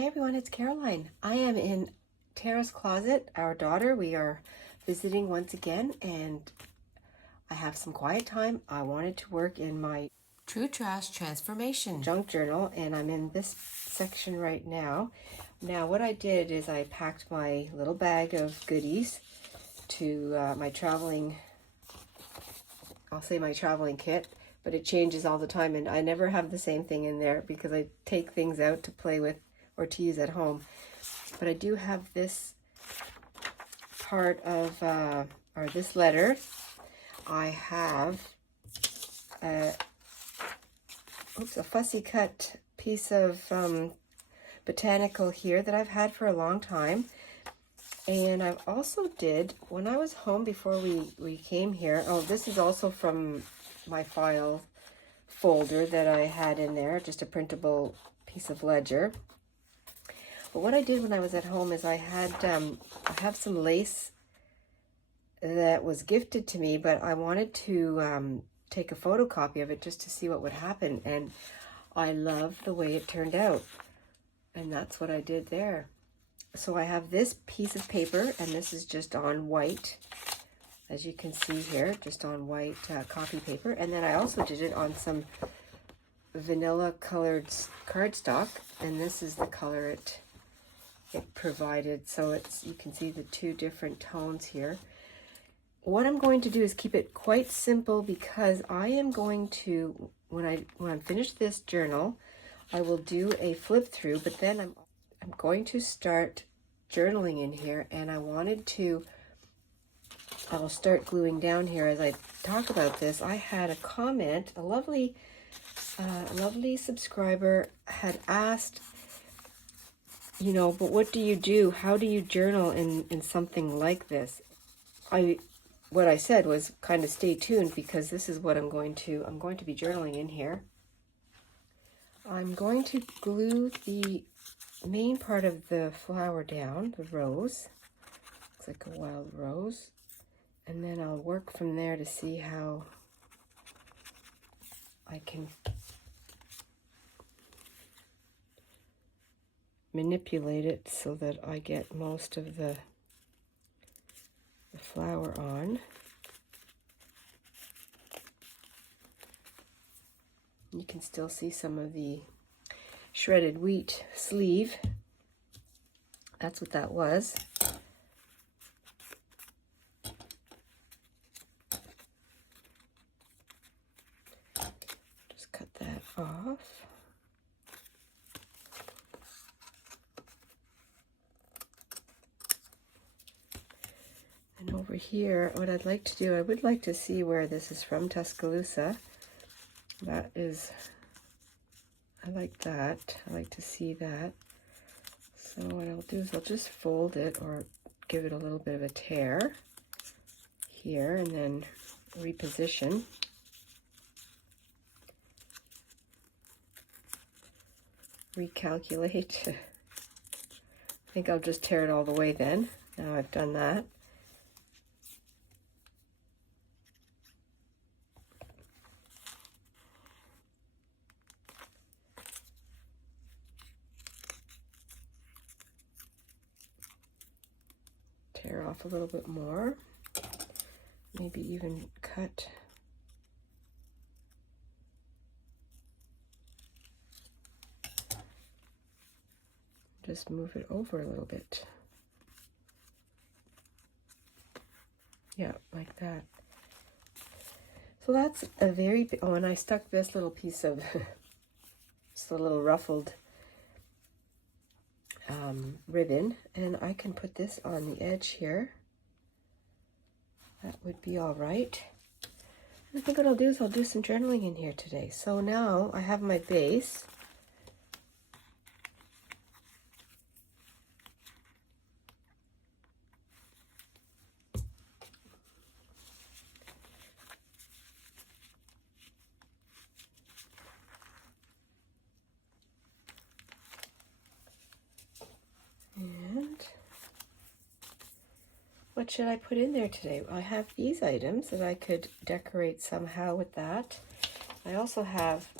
Hi everyone, it's Caroline. I am in Tara's closet, our daughter. We are visiting once again and I have some quiet time. I wanted to work in my True Trash Transformation junk journal and I'm in this section right now. Now what I did is I packed my little bag of goodies to my traveling, I'll say my traveling kit, but it changes all the time and I never have the same thing in there because I take things out to play with or to use at home. But I do have this part of, or this letter. I have a fussy cut piece of botanical here that I've had for a long time. And I've also did, when I was home before we came here, oh, this is also from my file folder that I had in there, just a printable piece of ledger. But what I did when I was at home is I have some lace that was gifted to me, but I wanted to take a photocopy of it just to see what would happen. And I love the way it turned out. And that's what I did there. So I have this piece of paper, and this is just on white, as you can see here, just on white copy paper. And then I also did it on some vanilla colored cardstock, and this is the color it provided, so you can see the two different tones here. What I'm going to do is keep it quite simple because I am going to, when I'm finished this journal, I will do a flip through, but then I'm going to start journaling in here, and I'll start gluing down here as I talk about this. I had a comment, a lovely subscriber had asked, you know, but what do you do? How do you journal in something like this? What I said was kind of stay tuned because this is what I'm going to be journaling in here. I'm going to glue the main part of the flower down, the rose. Looks like a wild rose. And then I'll work from there to see how I can manipulate it so that I get most of the flower on. You can still see some of the shredded wheat sleeve. That's what that was. Just cut that off. And over here, what I'd like to do, I would like to see where this is from, Tuscaloosa. That is, I like that. I like to see that. So what I'll do is I'll just fold it or give it a little bit of a tear here and then reposition. Recalculate. I think I'll just tear it all the way then. Now I've done that. Tear off a little bit more, maybe even cut. Just move it over a little bit. Yeah, like that. So that's a very big, oh, and I stuck this little piece of, just a little ruffled ribbon, and I can put this on the edge here. That would be all right. I think what I'll do is I'll do some journaling in here today. So now I have my base. And what should I put in there today? I have these items that I could decorate somehow with that. I also have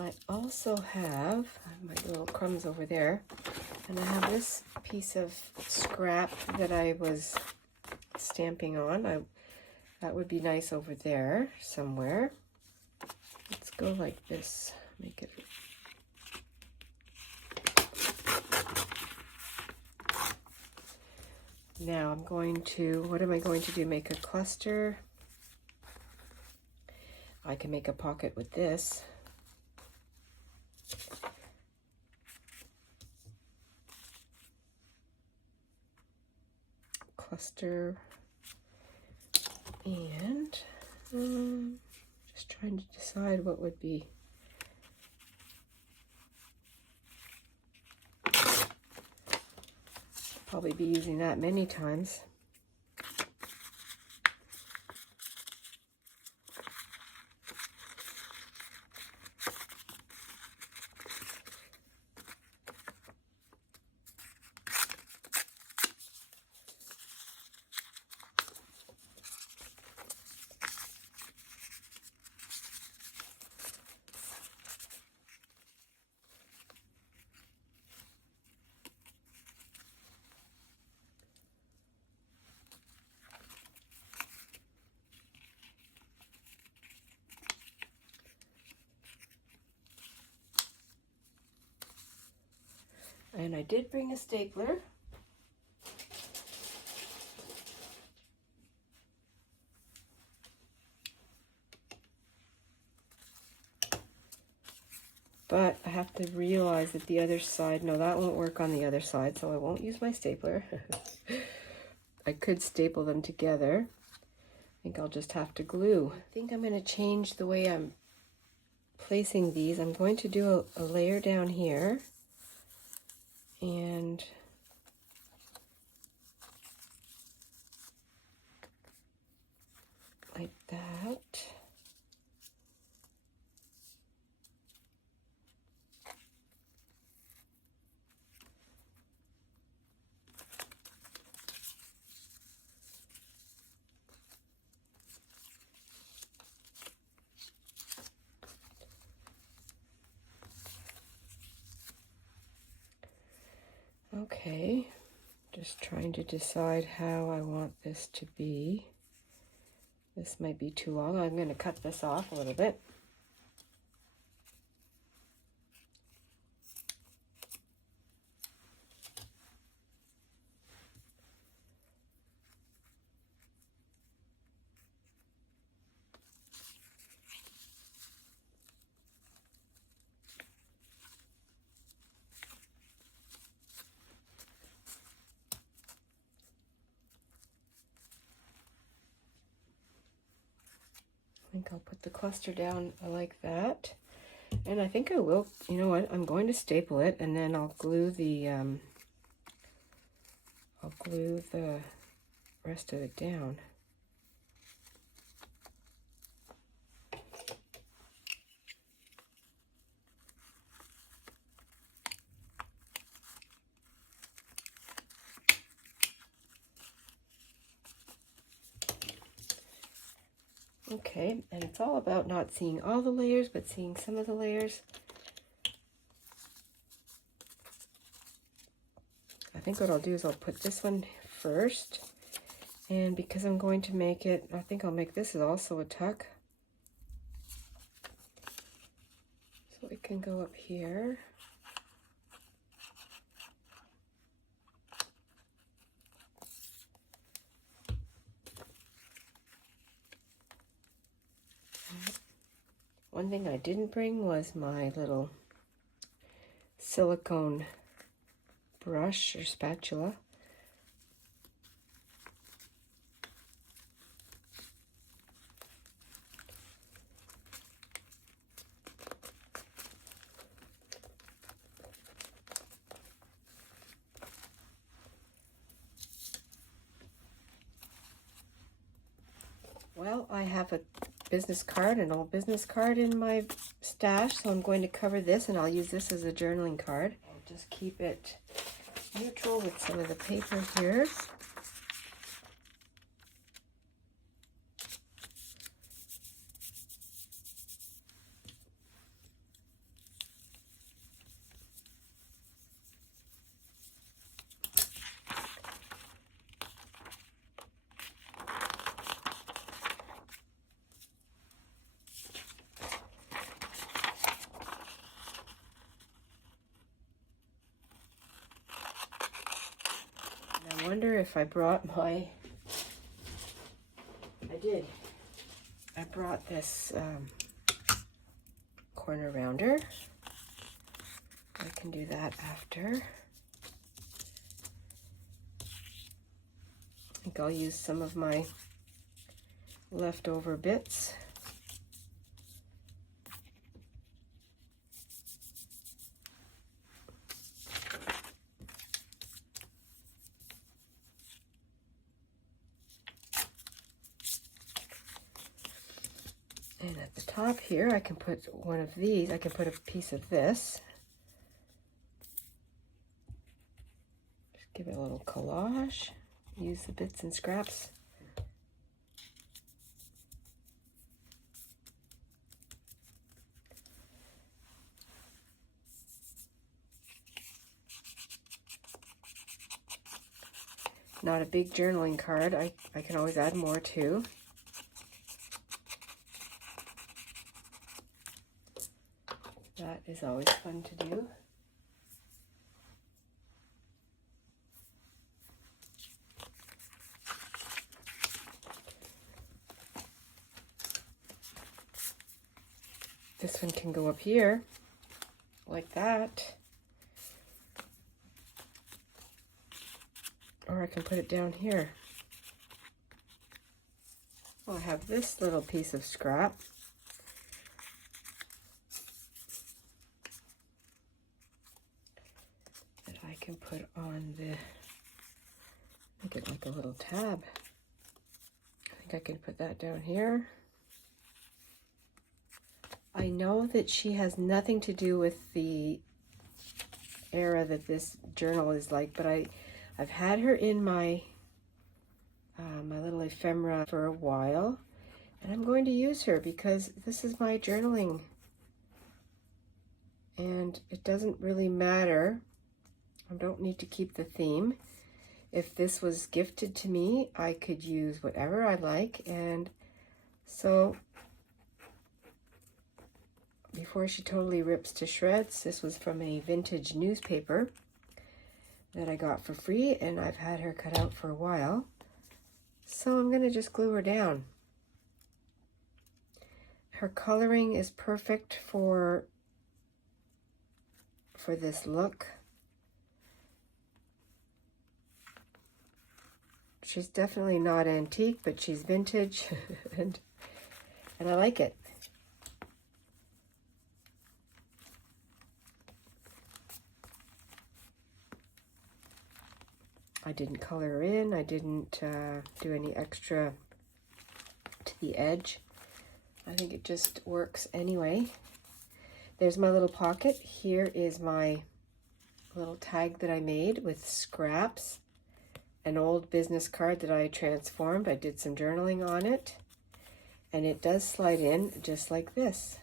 I also have my little crumbs over there, and I have this piece of scrap that I was stamping on. That would be nice over there somewhere. Let's go like this. Make it. Now I'm going to, what am I going to do? Make a cluster. I can make a pocket with this. Cluster. And just trying to decide what would be. Probably be using that many times. And I did bring a stapler. But I have to realize that the other side, no, that won't work on the other side, so I won't use my stapler. I could staple them together. I think I'll just have to glue. I think I'm going to change the way I'm placing these. I'm going to do a layer down here. And like that. Okay, just trying to decide how I want this to be. This might be too long. I'm going to cut this off a little bit. I think I'll put the cluster down like that. And I think I will, you know what, I'm going to staple it and then I'll glue the rest of it down. Okay, and it's all about not seeing all the layers, but seeing some of the layers. I think what I'll do is I'll put this one first, and because I'm going to make it, I think I'll make this also a tuck. So it can go up here. One thing I didn't bring was my little silicone brush or spatula. Well, I have a business card, an old business card in my stash, so I'm going to cover this and I'll use this as a journaling card. I'll just keep it neutral with some of the paper here. wonder if I brought my, I did. I brought this corner rounder. I can do that after. I think I'll use some of my leftover bits. And at the top here, I can put one of these. I can put a piece of this. Just give it a little collage. Use the bits and scraps. Not a big journaling card. I can always add more too. That is always fun to do. This one can go up here, like that. Or I can put it down here. Well, I have this little piece of scrap. That I can put on the, make it like a little tab. I think I can put that down here. I know that she has nothing to do with the era that this journal is like, but I've had her in my my little ephemera for a while, and I'm going to use her because this is my journaling, and it doesn't really matter. I don't need to keep the theme. If this was gifted to me, I could use whatever I like, and so before she totally rips to shreds, this was from a vintage newspaper that I got for free, and I've had her cut out for a while. So I'm going to just glue her down. Her coloring is perfect for this look. She's definitely not antique, but she's vintage, and I like it. I didn't color her in. I didn't do any extra to the edge. I think it just works anyway. There's my little pocket. Here is my little tag that I made with scraps. An old business card that I transformed. I did some journaling on it. And it does slide in just like this.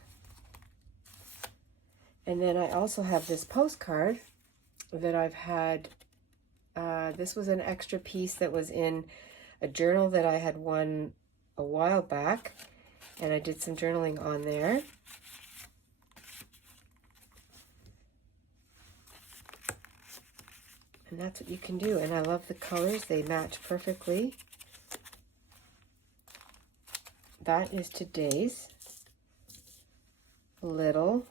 And then I also have this postcard that I've had. This was an extra piece that was in a journal that I had won a while back, and I did some journaling on there. And that's what you can do, and I love the colors. They match perfectly. That is today's little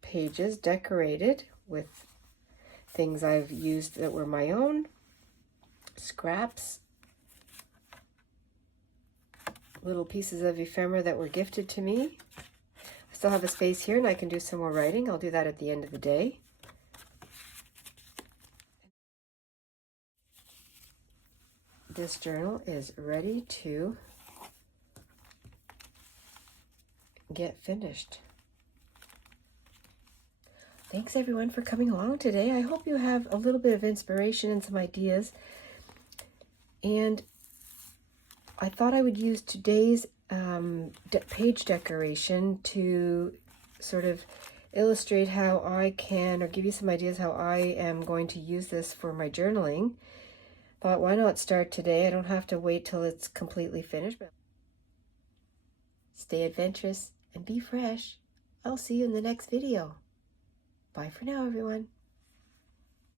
pages decorated with things I've used that were my own, scraps, little pieces of ephemera that were gifted to me. I still have a space here and I can do some more writing. I'll do that at the end of the day. This journal is ready to get finished. Thanks everyone for coming along today. I hope you have a little bit of inspiration and some ideas. And I thought I would use today's page decoration to sort of illustrate how I can, or give you some ideas how I am going to use this for my journaling. Thought, why not start today? I don't have to wait till it's completely finished. Stay adventurous and be fresh. I'll see you in the next video. Bye for now, everyone.